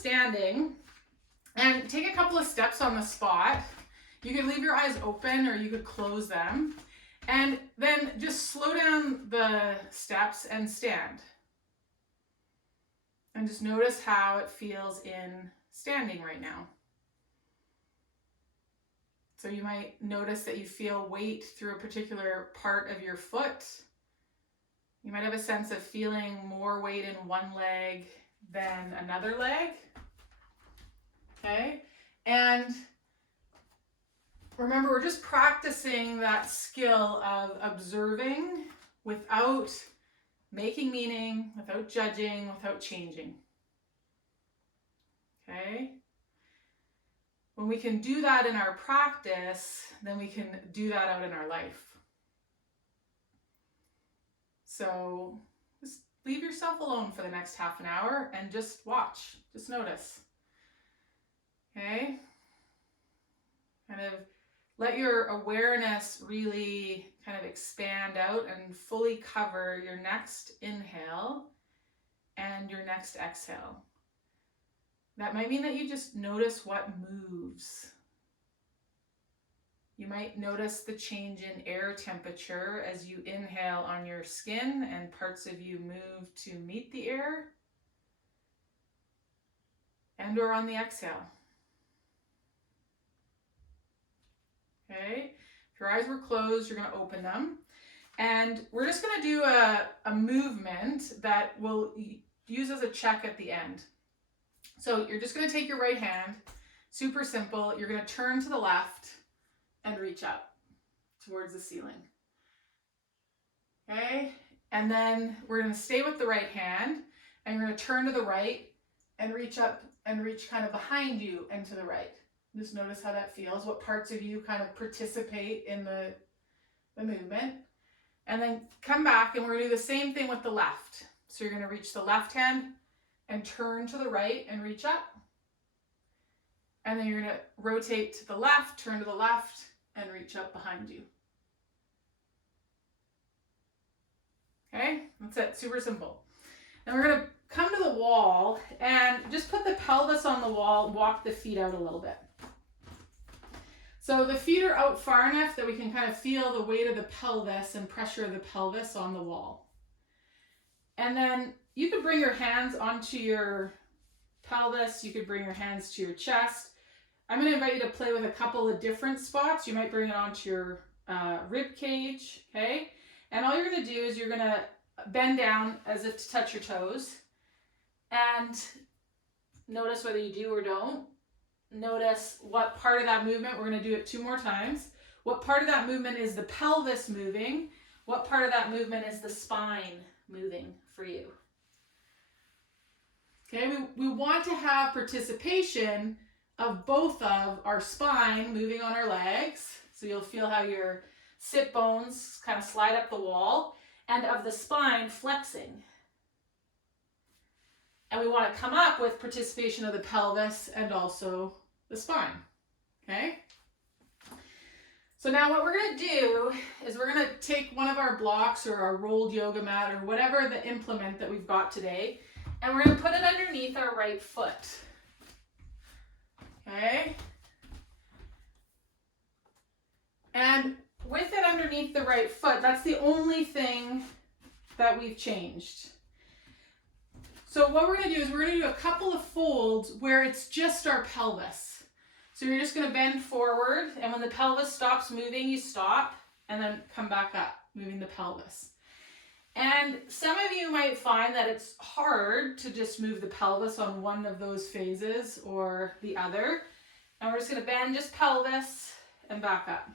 standing and take a couple of steps on the spot. You could leave your eyes open or you could close them. And then just slow down the steps and stand. And just notice how it feels in standing right now. So you might notice that you feel weight through a particular part of your foot. You might have a sense of feeling more weight in one leg than another leg. Okay? And remember, we're just practicing that skill of observing without making meaning, without judging, without changing. Okay? When we can do that in our practice, then we can do that out in our life. So just leave yourself alone for the next half an hour and just watch, just notice. Okay? Kind of let your awareness really kind of expand out and fully cover your next inhale and your next exhale. That might mean that you just notice what moves. You might notice the change in air temperature as you inhale on your skin and parts of you move to meet the air, and or on the exhale. Okay, if your eyes were closed, you're going to open them. And we're just going to do a movement that we'll use as a check at the end. So you're just going to take your right hand, super simple. You're going to turn to the left and reach up towards the ceiling. Okay, and then we're going to stay with the right hand, and you're going to turn to the right and reach up and reach kind of behind you and to the right. Just notice how that feels, what parts of you kind of participate in the movement. And then come back, and we're going to do the same thing with the left. So you're going to reach the left hand and turn to the right and reach up. And then you're going to rotate to the left, turn to the left, and reach up behind you. Okay, that's it, super simple. Then we're going to come to the wall and just put the pelvis on the wall, walk the feet out a little bit. So the feet are out far enough that we can kind of feel the weight of the pelvis and pressure of the pelvis on the wall. And then you could bring your hands onto your pelvis. You could bring your hands to your chest. I'm going to invite you to play with a couple of different spots. You might bring it onto your rib cage, okay? And all you're going to do is you're going to bend down as if to touch your toes. And notice whether you do or don't. Notice what part of that movement, we're going to do it 2 more times. What part of that movement is the pelvis moving? What part of that movement is the spine moving for you? Okay, we want to have participation of both of our spine moving on our legs. So you'll feel how your sit bones kind of slide up the wall, and of the spine flexing. And we want to come up with participation of the pelvis and also the spine, okay? So now what we're going to do is we're going to take one of our blocks or our rolled yoga mat or whatever the implement that we've got today, and we're going to put it underneath our right foot, okay? And with it underneath the right foot, that's the only thing that we've changed. So what we're going to do is we're going to do a couple of folds where it's just our pelvis. So you're just going to bend forward, and when the pelvis stops moving, you stop, and then come back up, moving the pelvis. And some of you might find that it's hard to just move the pelvis on one of those phases or the other. And we're just going to bend just pelvis and back up.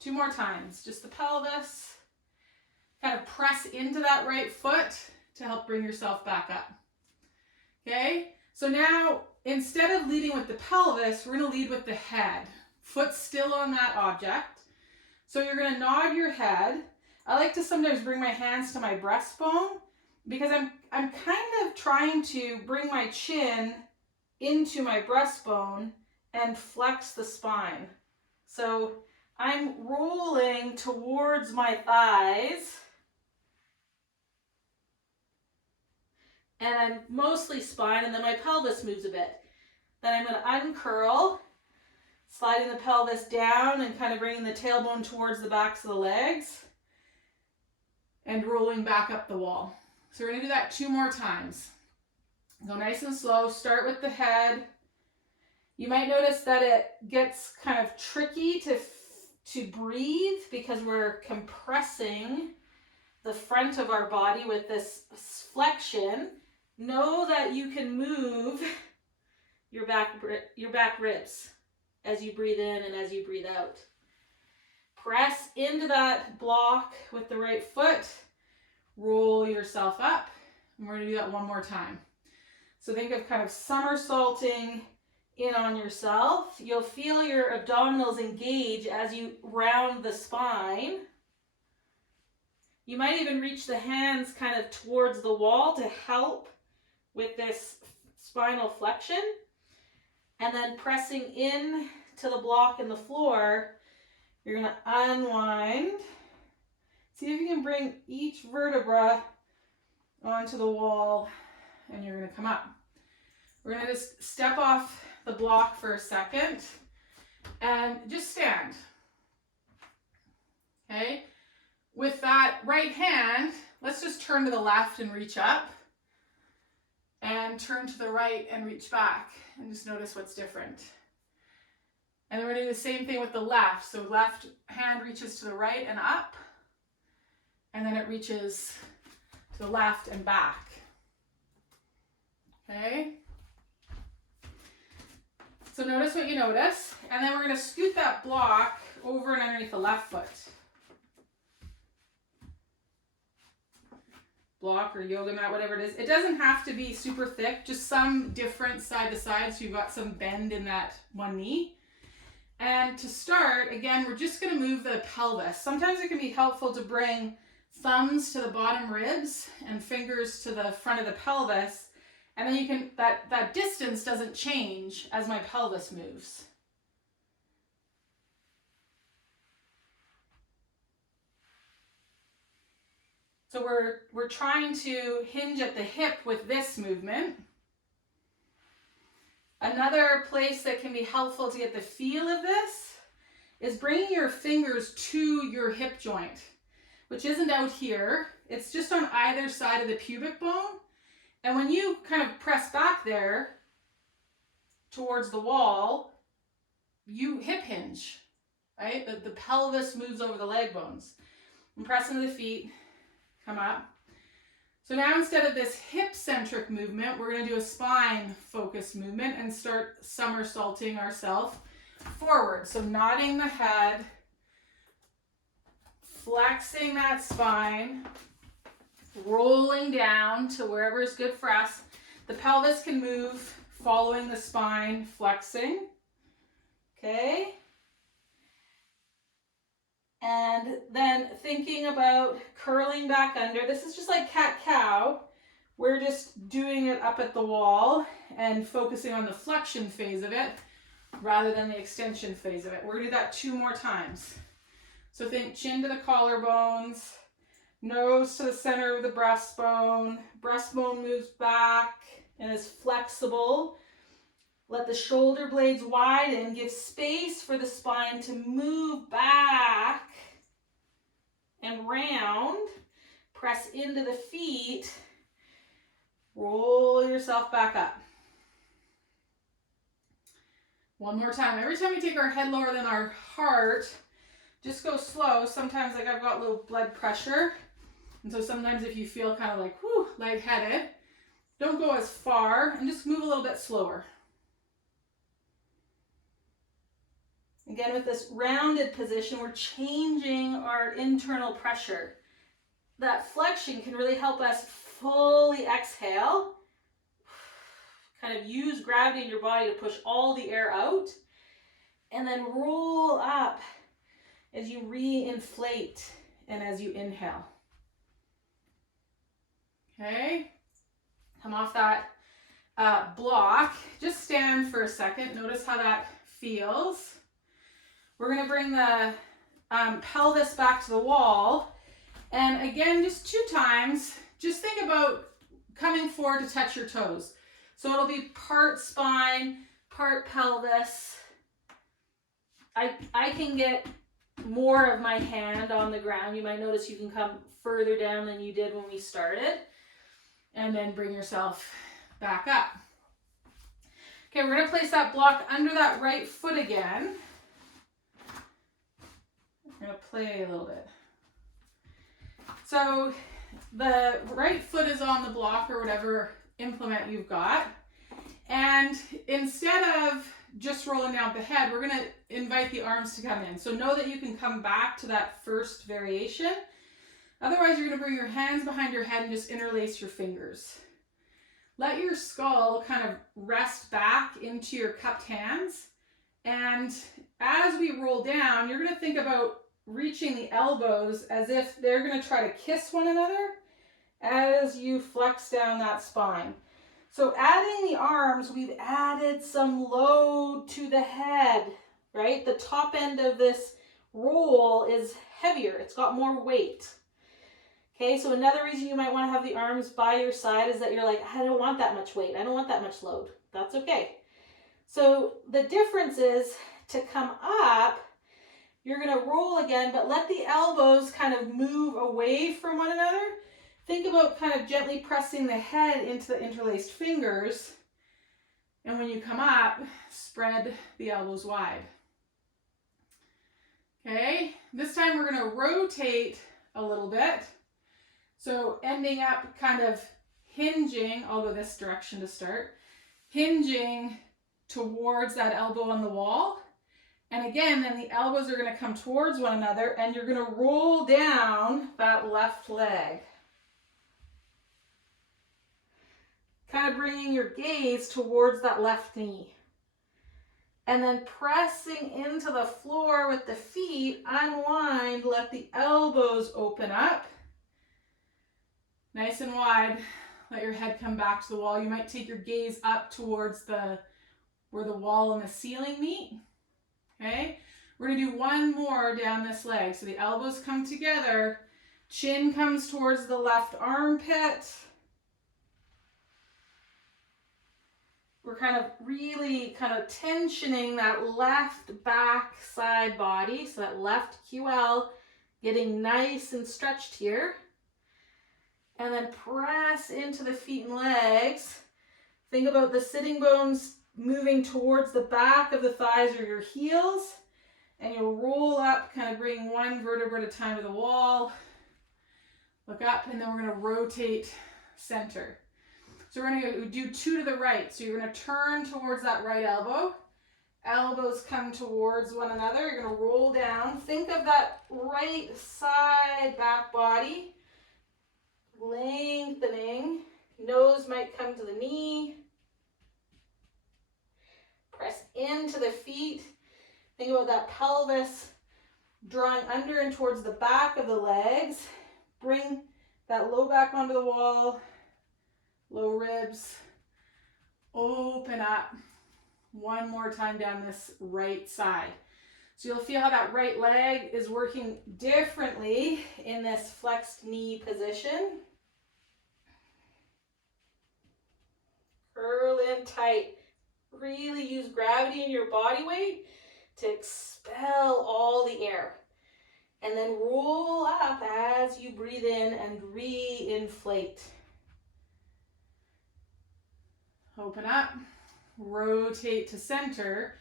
2 more times, just the pelvis. Kind of press into that right foot to help bring yourself back up. Okay, so now instead of leading with the pelvis, we're going to lead with the head. Foot still on that object. So you're going to nod your head. I like to sometimes bring my hands to my breastbone because I'm kind of trying to bring my chin into my breastbone and flex the spine. So I'm rolling towards my thighs and I'm mostly spine, and then my pelvis moves a bit. Then I'm going to uncurl, sliding the pelvis down and kind of bringing the tailbone towards the backs of the legs and rolling back up the wall. So we're going to do that 2 more times. Go nice and slow. Start with the head. You might notice that it gets kind of tricky to breathe because we're compressing the front of our body with this flexion. Know that you can move your back ribs as you breathe in and as you breathe out. Press into that block with the right foot. Roll yourself up. And we're going to do that 1 more time. So think of kind of somersaulting in on yourself. You'll feel your abdominals engage as you round the spine. You might even reach the hands kind of towards the wall to help with this spinal flexion. And then pressing in to the block in the floor, you're going to unwind. See if you can bring each vertebra onto the wall, and you're going to come up. We're going to just step off the block for a second and just stand. Okay? With that right hand, let's just turn to the left and reach up, and turn to the right and reach back, and just notice what's different. And then we're doing the same thing with the left. So left hand reaches to the right and up, and then it reaches to the left and back. Okay? So notice what you notice, and then we're going to scoot that block over and underneath the left foot. Block or yoga mat, whatever it is. It doesn't have to be super thick, just some different side to side so you've got some bend in that one knee. And to start, again, we're just going to move the pelvis. Sometimes it can be helpful to bring thumbs to the bottom ribs and fingers to the front of the pelvis, and then you can, that distance doesn't change as my pelvis moves. So we're trying to hinge at the hip with this movement. Another place that can be helpful to get the feel of this is bringing your fingers to your hip joint, which isn't out here. It's just on either side of the pubic bone. And when you kind of press back there towards the wall, you hip hinge, right? The pelvis moves over the leg bones. And press into the feet, come up. So now instead of this hip-centric movement, we're going to do a spine-focused movement and start somersaulting ourselves forward. So nodding the head, flexing that spine, rolling down to wherever is good for us. The pelvis can move following the spine, flexing. Okay? And then thinking about curling back under. This is just like cat-cow. We're just doing it up at the wall and focusing on the flexion phase of it rather than the extension phase of it. We're going to do that 2 more times. So think chin to the collarbones, nose to the center of the breastbone. Breastbone moves back and is flexible. Let the shoulder blades widen. Give space for the spine to move back and round. Press into the feet. Roll yourself back up. 1 more time. Every time we take our head lower than our heart, just go slow. Sometimes, like, I've got low blood pressure. And so sometimes if you feel kind of like, whew, lightheaded, don't go as far and just move a little bit slower. Again, with this rounded position, we're changing our internal pressure. That flexion can really help us fully exhale. Kind of use gravity in your body to push all the air out. And then roll up as you re-inflate and as you inhale. Okay? Come off that block. Just stand for a second. Notice how that feels. We're going to bring the pelvis back to the wall. And again, just 2 times, just think about coming forward to touch your toes. So it'll be part spine, part pelvis. I can get more of my hand on the ground. You might notice you can come further down than you did when we started. And then bring yourself back up. Okay, we're going to place that block under that right foot again. I'm going to play a little bit. So the right foot is on the block or whatever implement you've got. And instead of just rolling down the head, we're going to invite the arms to come in. So know that you can come back to that first variation. Otherwise, you're going to bring your hands behind your head and just interlace your fingers. Let your skull kind of rest back into your cupped hands. And as we roll down, you're going to think about reaching the elbows as if they're going to try to kiss one another as you flex down that spine. So adding the arms, we've added some load to the head, right? The top end of this roll is heavier. It's got more weight. Okay, so another reason you might want to have the arms by your side is that you're like, I don't want that much weight. I don't want that much load. That's okay. So the difference is to come up, you're going to roll again, but let the elbows kind of move away from one another. Think about kind of gently pressing the head into the interlaced fingers. And when you come up, spread the elbows wide. Okay, this time we're going to rotate a little bit. So ending up kind of hinging, I'll go this direction to start, hinging towards that elbow on the wall. And again, then the elbows are going to come towards one another and you're going to roll down that left leg. Kind of bringing your gaze towards that left knee. And then pressing into the floor with the feet, unwind, let the elbows open up. Nice and wide. Let your head come back to the wall. You might take your gaze up towards where the wall and the ceiling meet. Okay? We're going to do one more down this leg. So the elbows come together. Chin comes towards the left armpit. We're kind of really kind of tensioning that left back side body. So that left QL getting nice and stretched here. And then press into the feet and legs. Think about the sitting bones moving towards the back of the thighs or your heels. And you'll roll up, kind of bring one vertebra at a time to the wall. Look up, and then we're going to rotate center. So we're going to do 2 to the right. So you're going to turn towards that right elbow. Elbows come towards one another. You're going to roll down. Think of that right side back body lengthening. Nose might come to the knee. Press into the feet. Think about that pelvis drawing under and towards the back of the legs. Bring that low back onto the wall. Low ribs. Open up. One more time down this right side. So you'll feel how that right leg is working differently in this flexed knee position. Curl in tight. Really use gravity in your body weight to expel all the air. And then roll up as you breathe in and re-inflate. Open up. Rotate to center.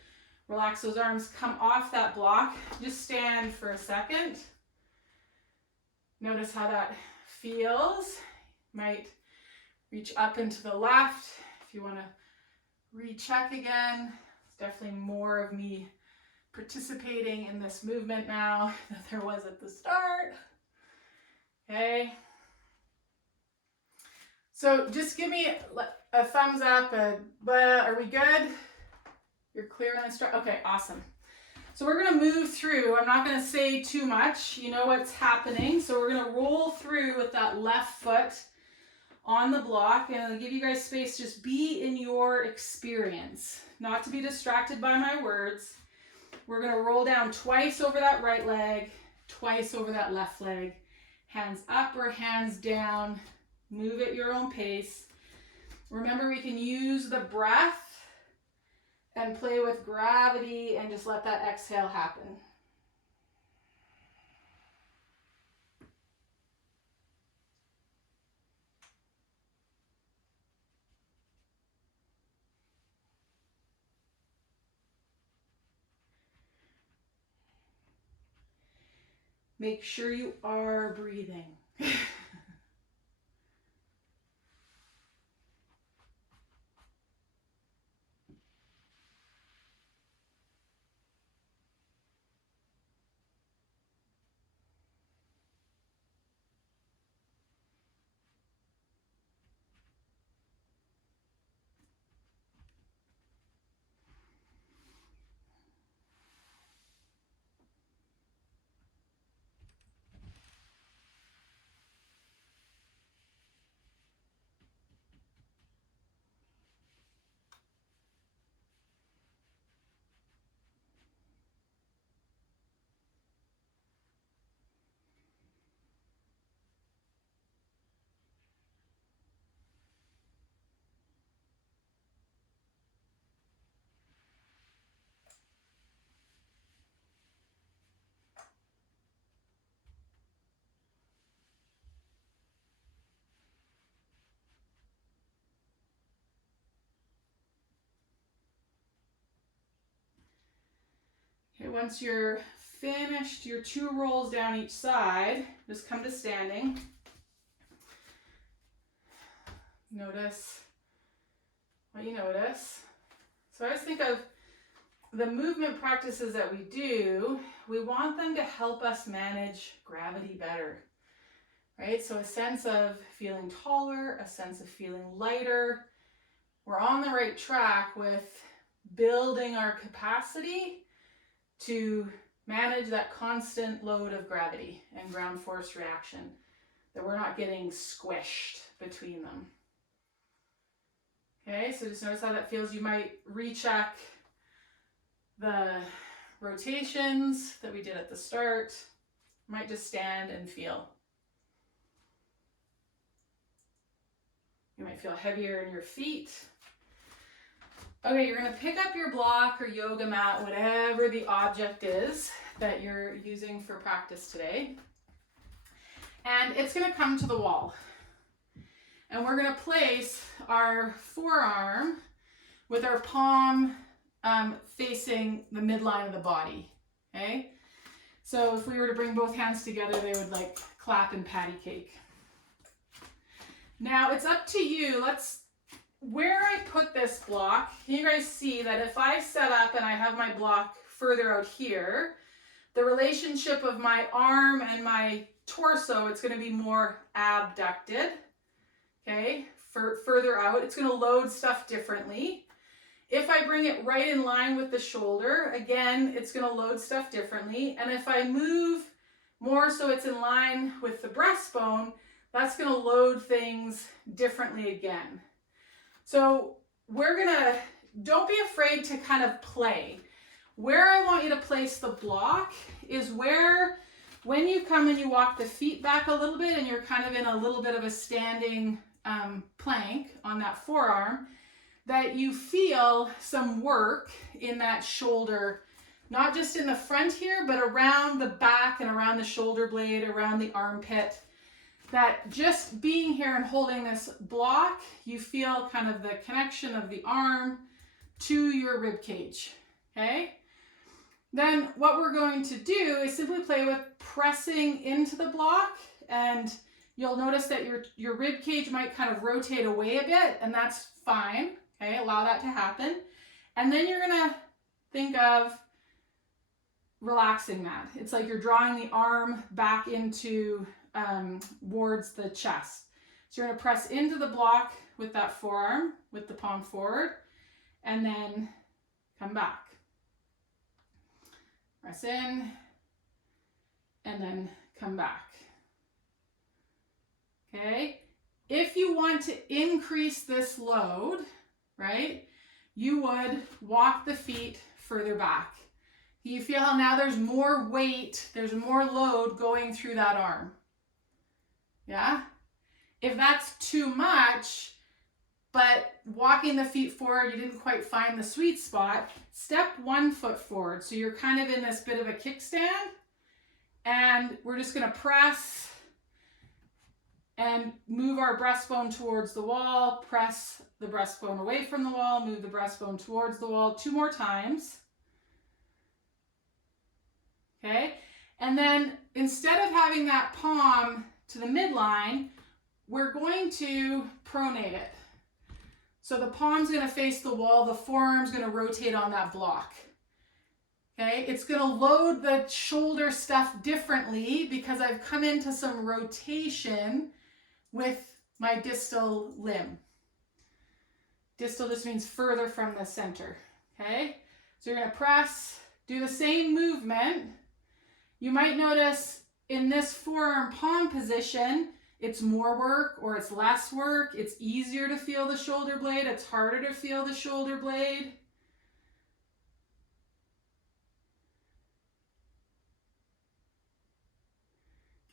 Relax those arms, come off that block. Just stand for a second. Notice how that feels. Might reach up and to the left. If you want to recheck again, it's definitely more of me participating in this movement now than there was at the start. Okay. So just give me a thumbs up. Are we good? You're clear on instruction? Okay, awesome. So we're going to move through. I'm not going to say too much. You know what's happening. So we're going to roll through with that left foot on the block. And I'll give you guys space. Just be in your experience. Not to be distracted by my words. We're going to roll down twice over that right leg. Twice over that left leg. Hands up or hands down. Move at your own pace. Remember, we can use the breath and play with gravity and just let that exhale happen. Make sure you are breathing. Okay, once you're finished your 2 rolls down each side, just come to standing. Notice what you notice. So I always think of the movement practices that we do, we want them to help us manage gravity better, right? So a sense of feeling taller, a sense of feeling lighter. We're on the right track with building our capacity to manage that constant load of gravity and ground force reaction, that we're not getting squished between them. Okay, so just notice how that feels. You might recheck the rotations that we did at the start. You might just stand and feel. You might feel heavier in your feet. Okay, you're going to pick up your block or yoga mat, whatever the object is that you're using for practice today. And it's going to come to the wall. And we're going to place our forearm with our palm facing the midline of the body. Okay? So if we were to bring both hands together, they would like clap and patty cake. Now it's up to you. Where I put this block, you guys see that if I set up and I have my block further out here, the relationship of my arm and my torso, it's going to be more abducted, okay, further out. It's going to load stuff differently. If I bring it right in line with the shoulder, again, it's going to load stuff differently. And if I move more so it's in line with the breastbone, that's going to load things differently again. So don't be afraid to kind of play. Where I want you to place the block is where, when you come and you walk the feet back a little bit and you're kind of in a little bit of a standing plank on that forearm, that you feel some work in that shoulder, not just in the front here, but around the back and around the shoulder blade, around the armpit. That just being here and holding this block, you feel kind of the connection of the arm to your rib cage, okay? Then what we're going to do is simply play with pressing into the block, and you'll notice that your rib cage might kind of rotate away a bit, and that's fine, okay? Allow that to happen. And then you're gonna think of relaxing that. It's like you're drawing the arm back into towards the chest. So you're going to press into the block with that forearm, with the palm forward, and then come back. Press in, and then come back. Okay? If you want to increase this load, right, you would walk the feet further back. You feel how now there's more weight, there's more load going through that arm. Yeah? If that's too much, but walking the feet forward, you didn't quite find the sweet spot, step 1 foot forward. So you're kind of in this bit of a kickstand, and we're just gonna press and move our breastbone towards the wall, press the breastbone away from the wall, move the breastbone towards the wall 2 more times. Okay, and then instead of having that palm to the midline, we're going to pronate it. So the palm's gonna face the wall, the forearm's gonna rotate on that block. Okay, it's gonna load the shoulder stuff differently because I've come into some rotation with my distal limb. Distal just means further from the center, okay? So you're gonna press, do the same movement. You might notice in this forearm palm position, it's more work or it's less work. It's easier to feel the shoulder blade. It's harder to feel the shoulder blade.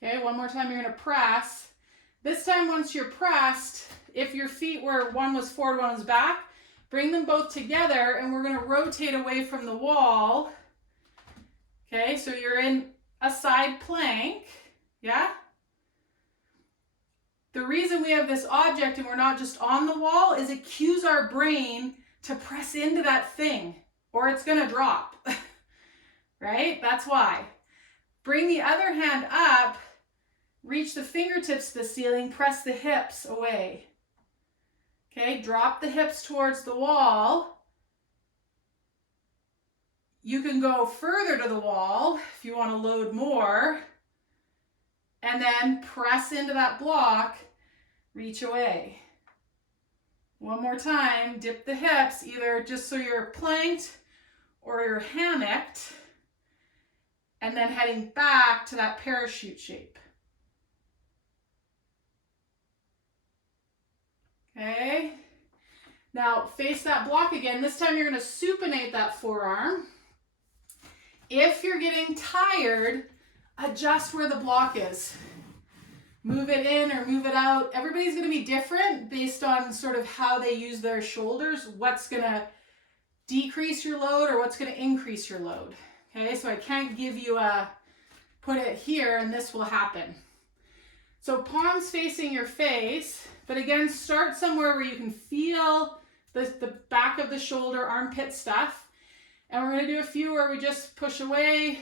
Okay, one more time, you're gonna press. This time, once you're pressed, if your feet were, one was forward, one was back, bring them both together and we're gonna rotate away from the wall. Okay, so you're in a side plank, yeah? The reason we have this object and we're not just on the wall is it cues our brain to press into that thing or it's gonna drop, right? That's why. Bring the other hand up, reach the fingertips to the ceiling, press the hips away. Okay, drop the hips towards the wall. You can go further to the wall if you want to load more. And then press into that block, reach away. One more time, dip the hips, either just so you're planked or you're hammocked, and then heading back to that parachute shape. Okay, now face that block again. This time you're going to supinate that forearm. If you're getting tired, adjust where the block is. Move it in or move it out. Everybody's going to be different based on sort of how they use their shoulders, what's going to decrease your load or what's going to increase your load. Okay, so I can't give you a put it here and this will happen. So palms facing your face, but again, start somewhere where you can feel the back of the shoulder, armpit stuff. And we're going to do a few where we just push away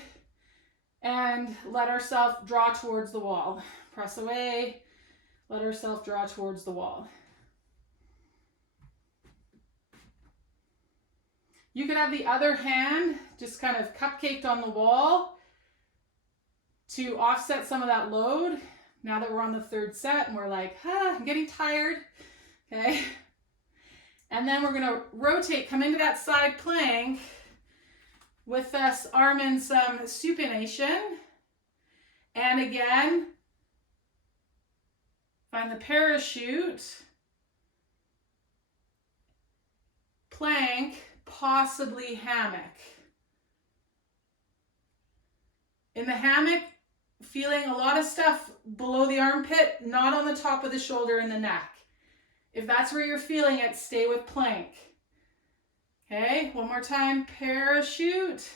and let ourselves draw towards the wall. Press away, let ourselves draw towards the wall. You could have the other hand just kind of cupcaked on the wall to offset some of that load. Now that we're on the 3rd set and we're like, I'm getting tired, okay? And then we're gonna rotate, come into that side plank with this arm in some supination. And again, find the parachute, plank, possibly hammock. In the hammock, feeling a lot of stuff below the armpit, not on the top of the shoulder and the neck. If that's where you're feeling it, stay with plank. Okay, one more time, parachute,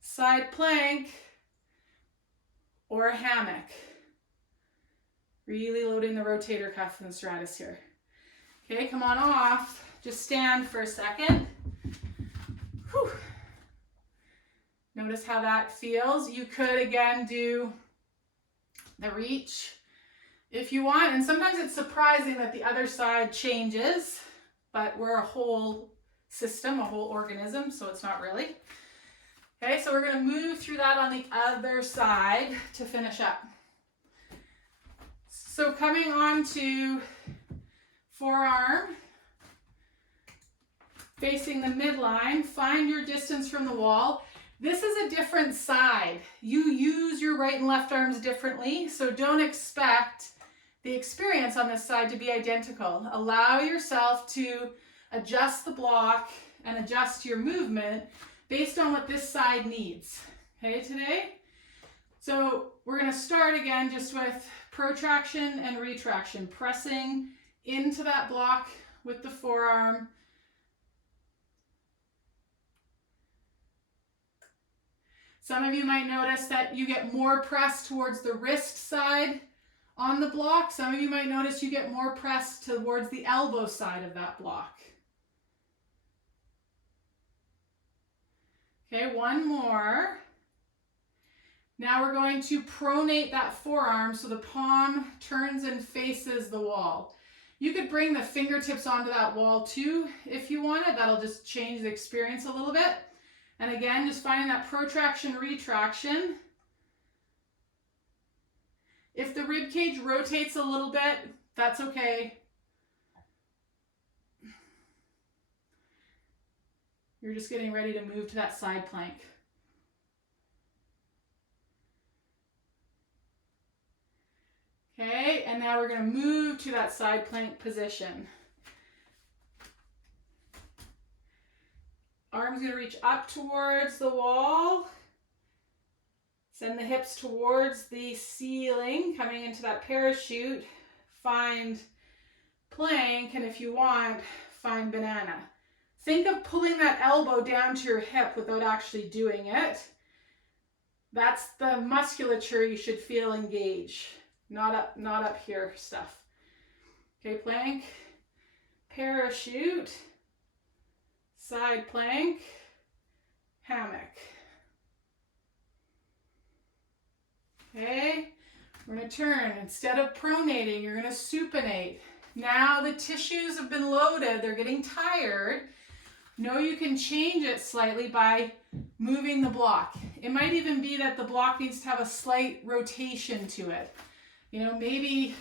side plank, or hammock. Really loading the rotator cuff and the serratus here. Okay, come on off. Just stand for a second. Whew. Notice how that feels. You could, again, do the reach if you want. And sometimes it's surprising that the other side changes, but we're a whole system, a whole organism, so it's not really. Okay, so we're going to move through that on the other side to finish up. So coming on to forearm, facing the midline, find your distance from the wall. This is a different side. You use your right and left arms differently, so don't expect the experience on this side to be identical. Allow yourself to adjust the block and adjust your movement based on what this side needs, okay, today? So we're gonna start again just with protraction and retraction, pressing into that block with the forearm. Some of you might notice that you get more press towards the wrist side on the block. Some of you might notice you get more press towards the elbow side of that block. Okay, one more. Now we're going to pronate that forearm so the palm turns and faces the wall. You could bring the fingertips onto that wall too if you wanted. That'll just change the experience a little bit. And again, just finding that protraction, retraction. If the rib cage rotates a little bit, that's okay. You're just getting ready to move to that side plank. Okay, and now we're going to move to that side plank position. Arms going to reach up towards the wall. Send the hips towards the ceiling, coming into that parachute. Find plank, and if you want, find banana. Think of pulling that elbow down to your hip without actually doing it. That's the musculature you should feel engage. Not up here stuff. Okay, plank, parachute, side plank, hammock. Okay, we're going to turn. Instead of pronating, you're going to supinate. Now the tissues have been loaded, they're getting tired. Know you can change it slightly by moving the block. It might even be that the block needs to have a slight rotation to it. You know, maybe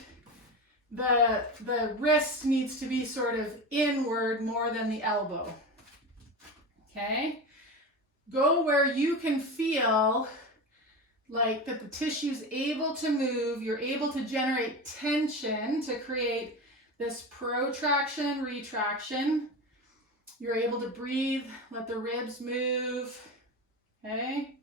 the wrist needs to be sort of inward more than the elbow. Okay? Go where you can feel like that the tissue's able to move, you're able to generate tension to create this protraction, retraction. You're able to breathe, let the ribs move. Okay?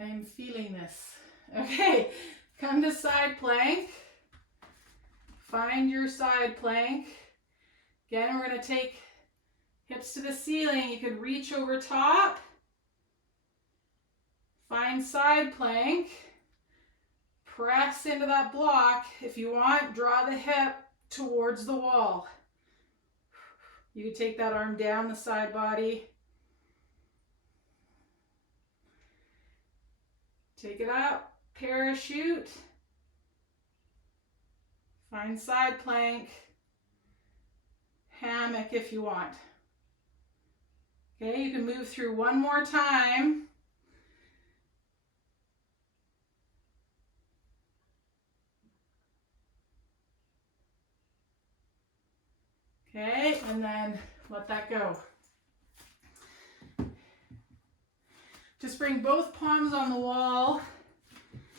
I'm feeling this. Okay, come to side plank. Find your side plank. Again, we're going to take hips to the ceiling. You could reach over top. Find side plank. Press into that block. If you want, draw the hip towards the wall. You could take that arm down the side body. Take it up, parachute, find side plank, hammock if you want. Okay, you can move through one more time. Okay, and then let that go. Just bring both palms on the wall.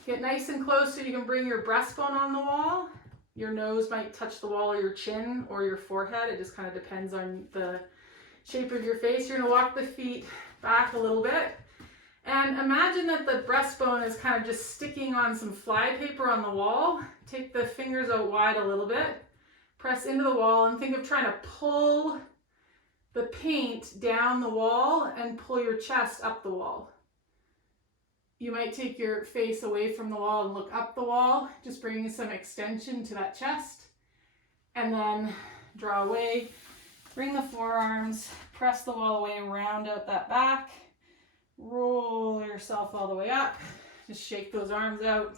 Get nice and close so you can bring your breastbone on the wall. Your nose might touch the wall or your chin or your forehead. It just kind of depends on the shape of your face. You're going to walk the feet back a little bit. And imagine that the breastbone is kind of just sticking on some fly paper on the wall. Take the fingers out wide a little bit. Press into the wall and think of trying to pull the paint down the wall and pull your chest up the wall. You might take your face away from the wall and look up the wall, just bringing some extension to that chest. And then draw away, bring the forearms, press the wall away, round out that back, roll yourself all the way up, just shake those arms out.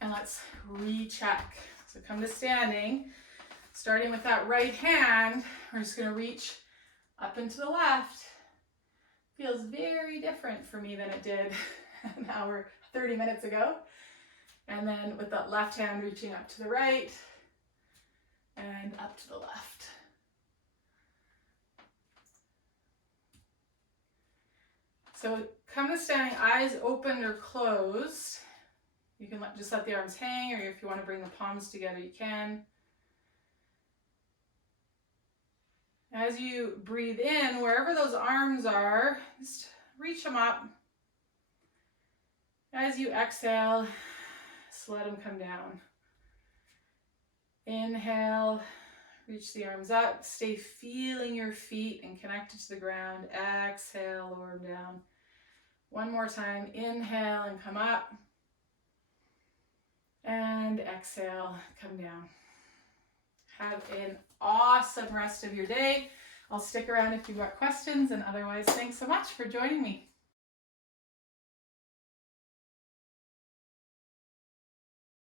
And let's recheck. So come to standing. Starting with that right hand, we're just going to reach up and to the left. Feels very different for me than it did an hour, 30 minutes ago. And then with that left hand reaching up to the right and up to the left. So come to standing, eyes open or closed. You can just let the arms hang, or if you want to bring the palms together, you can. As you breathe in, wherever those arms are, just reach them up. As you exhale, just let them come down. Inhale, reach the arms up. Stay feeling your feet and connected to the ground. Exhale, lower them down. One more time. Inhale and come up. And exhale, come down. Have an awesome rest of your day. I'll stick around if you've got questions, and otherwise, thanks so much for joining me.